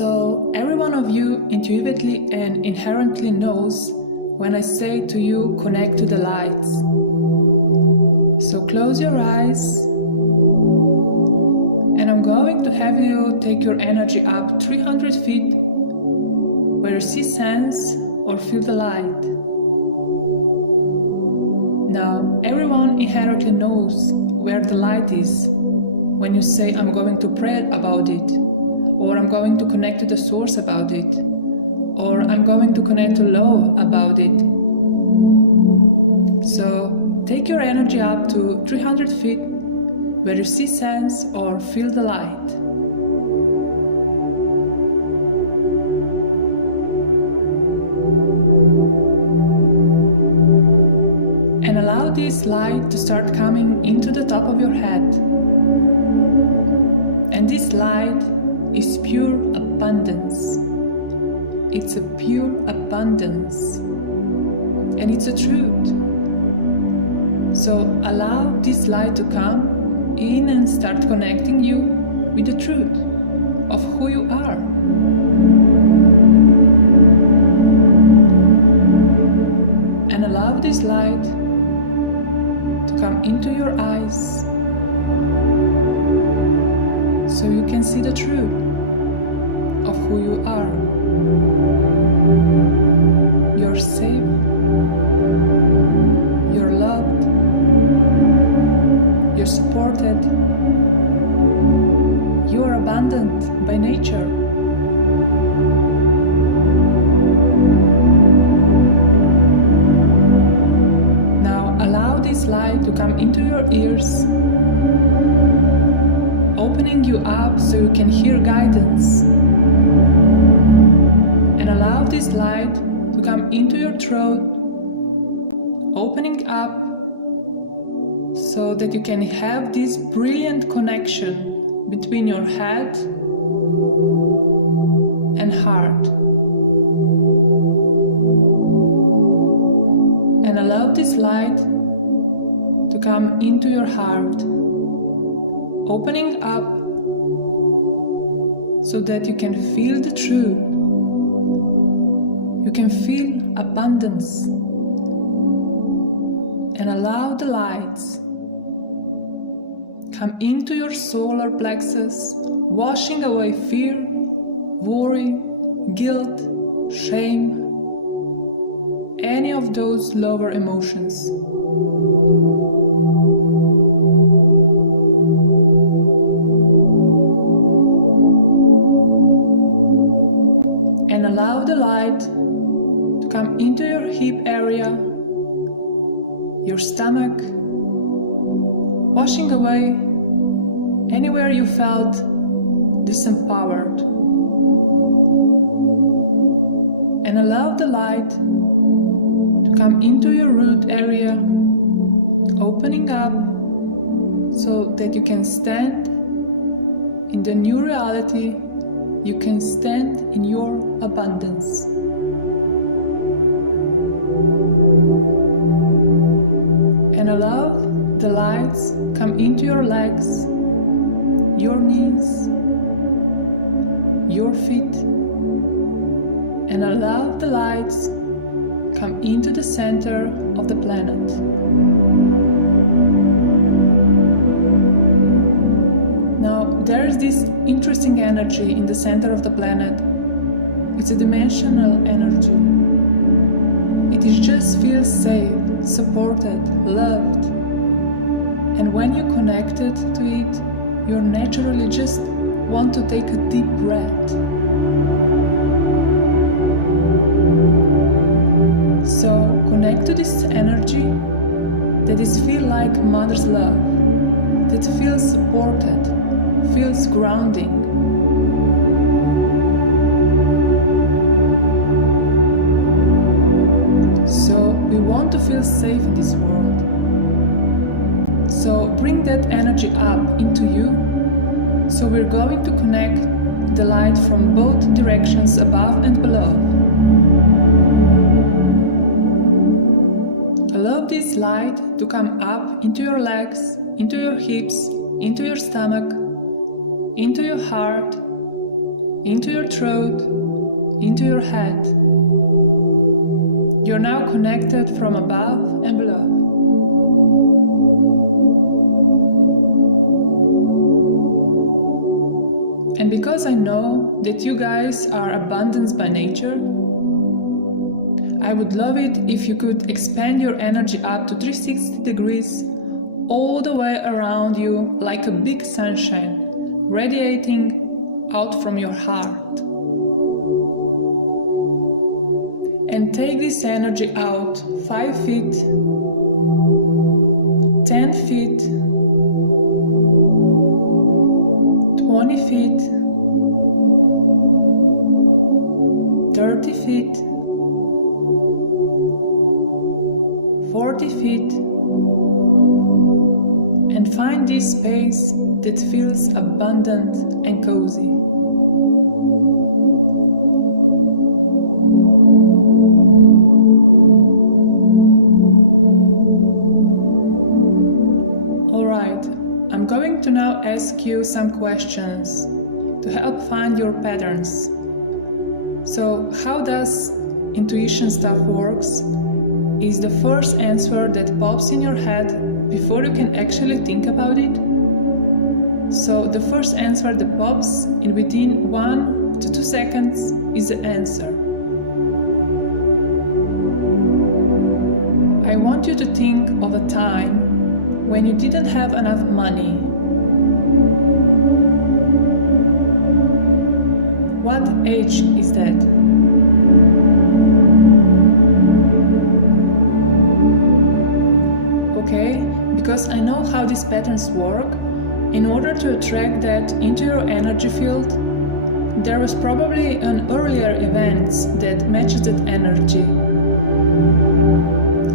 So every one of you intuitively and inherently knows when I say to you, connect to the lights. So close your eyes, and I'm going to have you take your energy up 300 feet where you see, sense or feel the light. Now, everyone inherently knows where the light is when you say, I'm going to pray about it, or I'm going to connect to the source about it, or I'm going to connect to love about it. So take your energy up to 300 feet where you see, sense or feel the light. And allow this light to start coming into the top of your head. And this light is pure abundance. It's a pure abundance. And it's a truth. So allow this light to come in and start connecting you with the truth of who you are. And allow this light to come into your eyes so you can see the truth of who you are. You're safe, you're loved, you're supported, you are abundant by nature. Now allow this light to come into your ears, opening you up so you can hear guidance. And allow this light to come into your throat, opening up so that you can have this brilliant connection between your head and heart. And allow this light to come into your heart, opening up so that you can feel the truth. You can feel abundance. And allow the lights come into your solar plexus, washing away fear, worry, guilt, shame, any of those lower emotions. And allow the light to come into your hip area, your stomach, washing away anywhere you felt disempowered. And allow the light to come into your root area, opening up so that you can stand in the new reality. You can stand in your abundance. And allow the lights come into your legs, your knees, your feet, and allow the lights come into the center of the planet. Now, there is this interesting energy in the center of the planet. It's a dimensional energy. It just feels safe, supported, loved. And when you're connected to it, you naturally just want to take a deep breath. So connect to this energy that is feel like mother's love, that feels supported, feels grounding. So we want to feel safe in this world. So bring that energy up into you. So we're going to connect the light from both directions, above and below. Allow this light to come up into your legs, into your hips, into your stomach, into your heart, into your throat, into your head. You're now connected from above and below. And because I know that you guys are abundance by nature, I would love it if you could expand your energy up to 360 degrees all the way around you like a big sunshine, radiating out from your heart. And take this energy out 5 feet, 10 feet, 20 feet, 30 feet, 40 feet, and find this space that feels abundant and cozy. Alright, I'm going to now ask you some questions to help find your patterns. So, how does intuition stuff works? Is the first answer that pops in your head before you can actually think about it? So the first answer that pops in within 1 to 2 seconds is the answer. I want you to think of a time when you didn't have enough money. What age is that? Okay, because I know how these patterns work. In order to attract that into your energy field, there was probably an earlier event that matches that energy.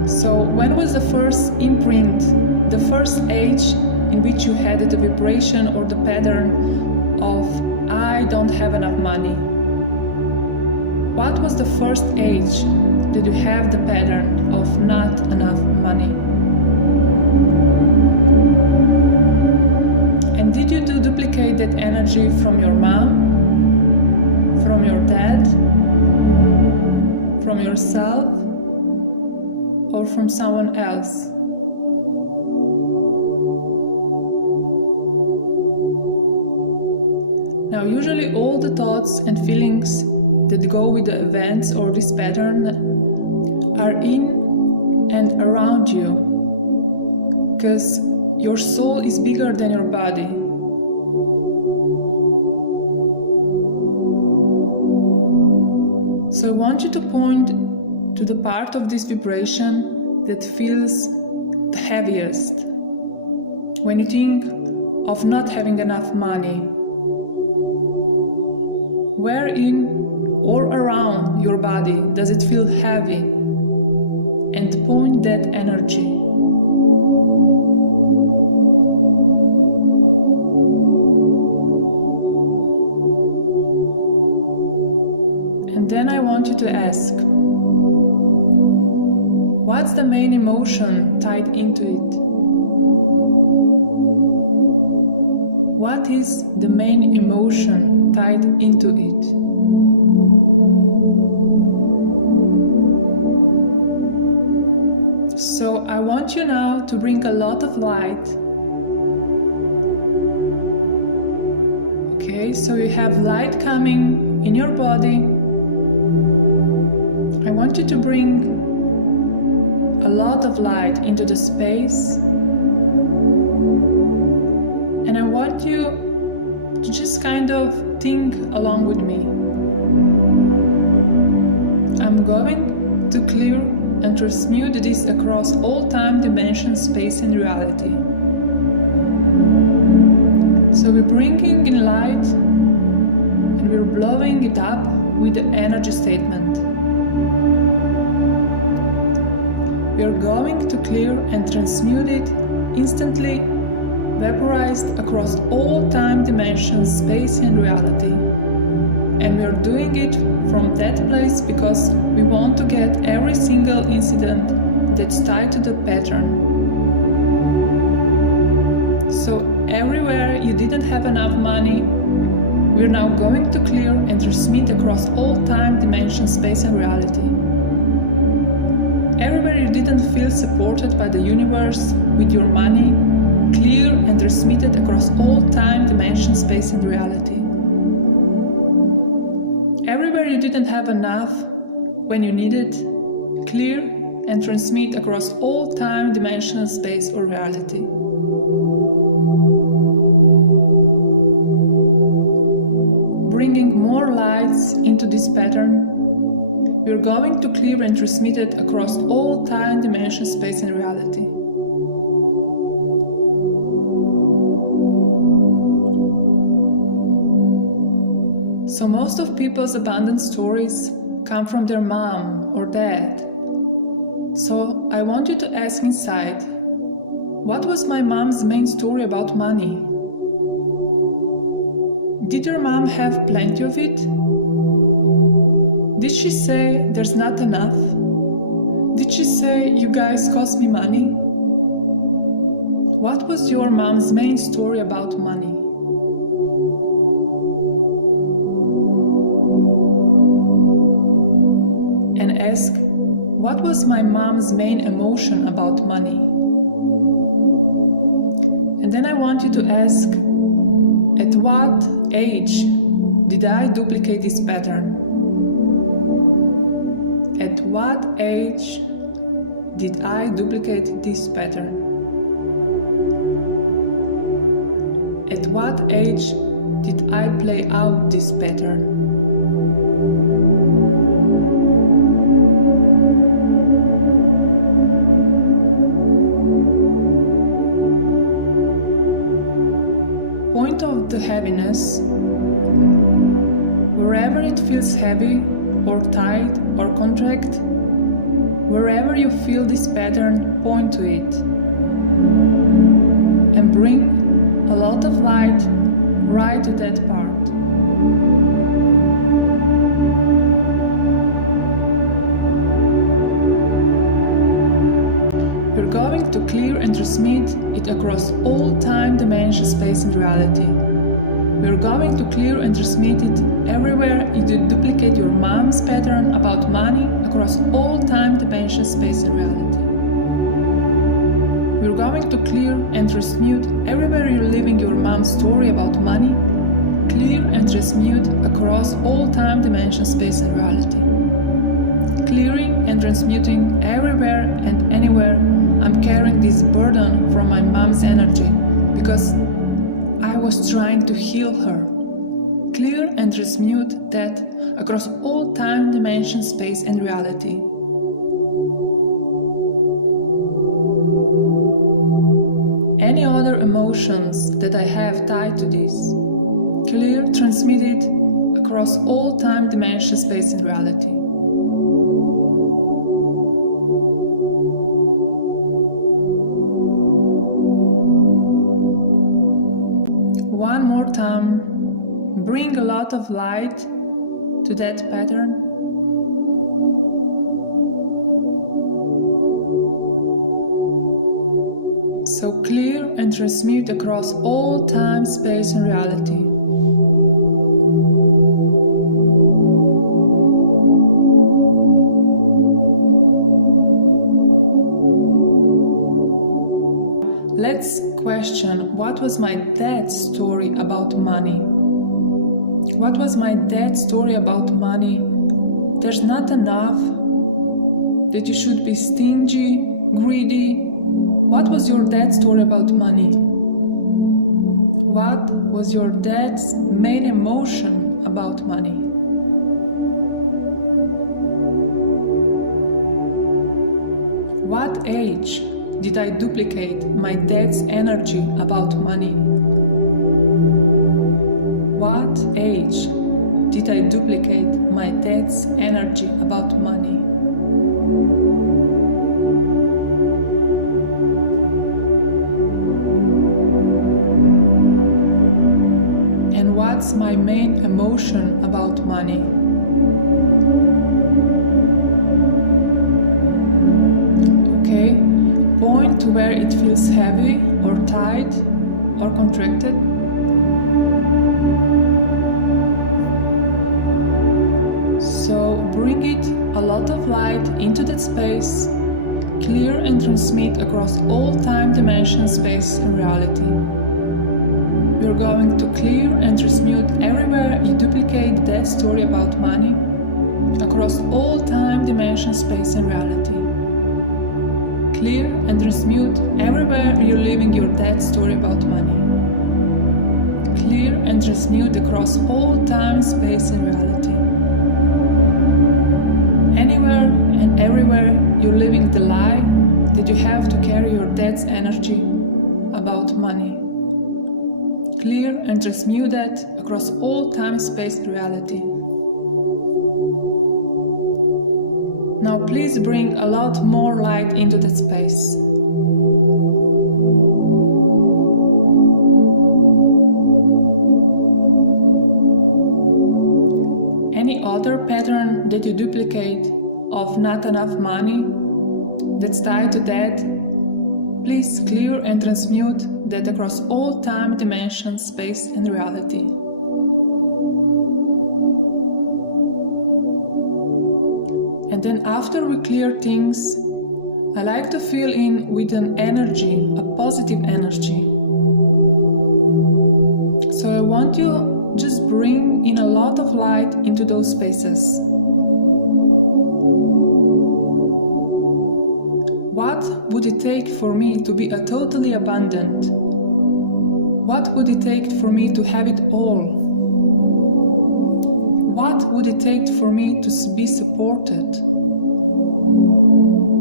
So when was the first imprint, the first age in which you had the vibration or the pattern of I don't have enough money? What was the first age that you have the pattern of not enough money? And did you duplicate that energy from your mom, from your dad, from yourself, or from someone else? Now, usually all the thoughts and feelings that go with the events or this pattern are in and around you, because your soul is bigger than your body. So I want you to point to the part of this vibration that feels the heaviest when you think of not having enough money. Where in or around your body does it feel heavy? And point that energy. And then I want you to ask, what's the main emotion tied into it? What is the main emotion tied into it? So I want you now to bring a lot of light. Okay, so you have light coming in your body. I want you to bring a lot of light into the space, and I want you to just kind of think along with me. I'm going to clear and transmute this across all time, dimension, space and reality. So we're bringing in light and we're blowing it up with the energy statement. We are going to clear and transmute it instantly, vaporized across all time, dimensions, space and reality. And we are doing it from that place because we want to get every single incident that's tied to the pattern. So everywhere you didn't have enough money, We're now going to clear and transmit across all time, dimension, space and reality. Everywhere you didn't feel supported by the universe with your money, clear and transmit it across all time, dimension, space and reality. Everywhere you didn't have enough when you needed, clear and transmit across all time, dimension, space or reality. Bringing more lights into this pattern, we're going to clear and transmit it across all time, dimension, space and reality. So most of people's abundance stories come from their mom or dad. So I want you to ask inside, what was my mom's main story about money? Did your mom have plenty of it? Did she say there's not enough? Did she say you guys cost me money? What was your mom's main story about money? And ask, what was my mom's main emotion about money? And then I want you to ask, at what age did I duplicate this pattern? At what age did I duplicate this pattern? At what age did I play out this pattern? Point of the heaviness, wherever it feels heavy or tight or contract, wherever you feel this pattern, point to it and bring a lot of light right to that part. We're going to clear and transmit it across all time, dimension, space and reality. We're going to clear and transmit it everywhere you duplicate your mom's pattern about money across all time, dimension, space and reality. We're going to clear and transmute everywhere you're living your mom's story about money, clear and transmute across all time, dimension, space and reality. Clearing and transmuting everywhere and anywhere I'm carrying this burden from my mom's energy because I was trying to heal her. Clear and transmute that across all time, dimension, space and reality. Any other emotions that I have tied to this, clear, transmit it across all time, dimension, space and reality. One more time, bring a lot of light to that pattern. So clear and transmute across all time, space and reality. Let's question, what was my dad's story about money? What was my dad's story about money? There's not enough, that you should be stingy, greedy. What was your dad's story about money? What was your dad's main emotion about money? What age did I duplicate my dad's energy about money? What age did I duplicate my dad's energy about money? And what's my main emotion about money? Okay, point to where it feels heavy or tight or contracted. So bring it a lot of light into that space, clear and transmit across all time, dimension, space and reality. You're going to clear and transmute everywhere you duplicate that story about money, across all time, dimension, space and reality. Clear and transmute everywhere you're living your dead story about money. Clear and transmute across all time, space and reality. Anywhere and everywhere you're living the lie that you have to carry your dad's energy about money. Clear and transmute that across all time, space, and reality. Now please bring a lot more light into that space. Any other pattern that you duplicate of not enough money that's tied to that, please clear and transmute that across all time, dimension, space and reality. And then after we clear things, I like to fill in with an energy, a positive energy. So I want you just bring in a lot of light into those spaces. What would it take for me to be totally abundant? What would it take for me to have it all? What would it take for me to be supported?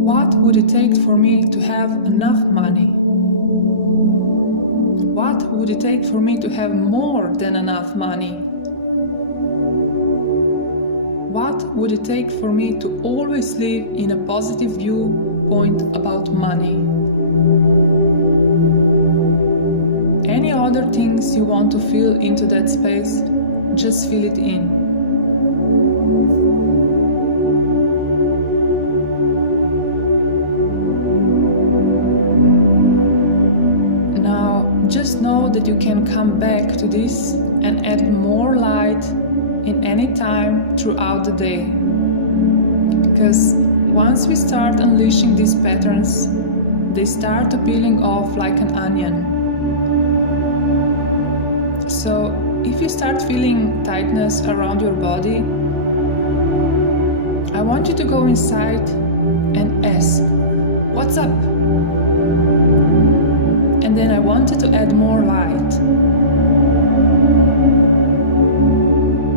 What would it take for me to have enough money? What would it take for me to have more than enough money? What would it take for me to always live in a positive viewpoint about money? Any other things you want to fill into that space, just fill it in. Just know that you can come back to this and add more light in any time throughout the day. Because once we start unleashing these patterns, they start peeling off like an onion. So if you start feeling tightness around your body, I want you to go inside and ask, "What's up?" And then I wanted to add more light.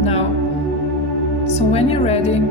Now, so when you're ready,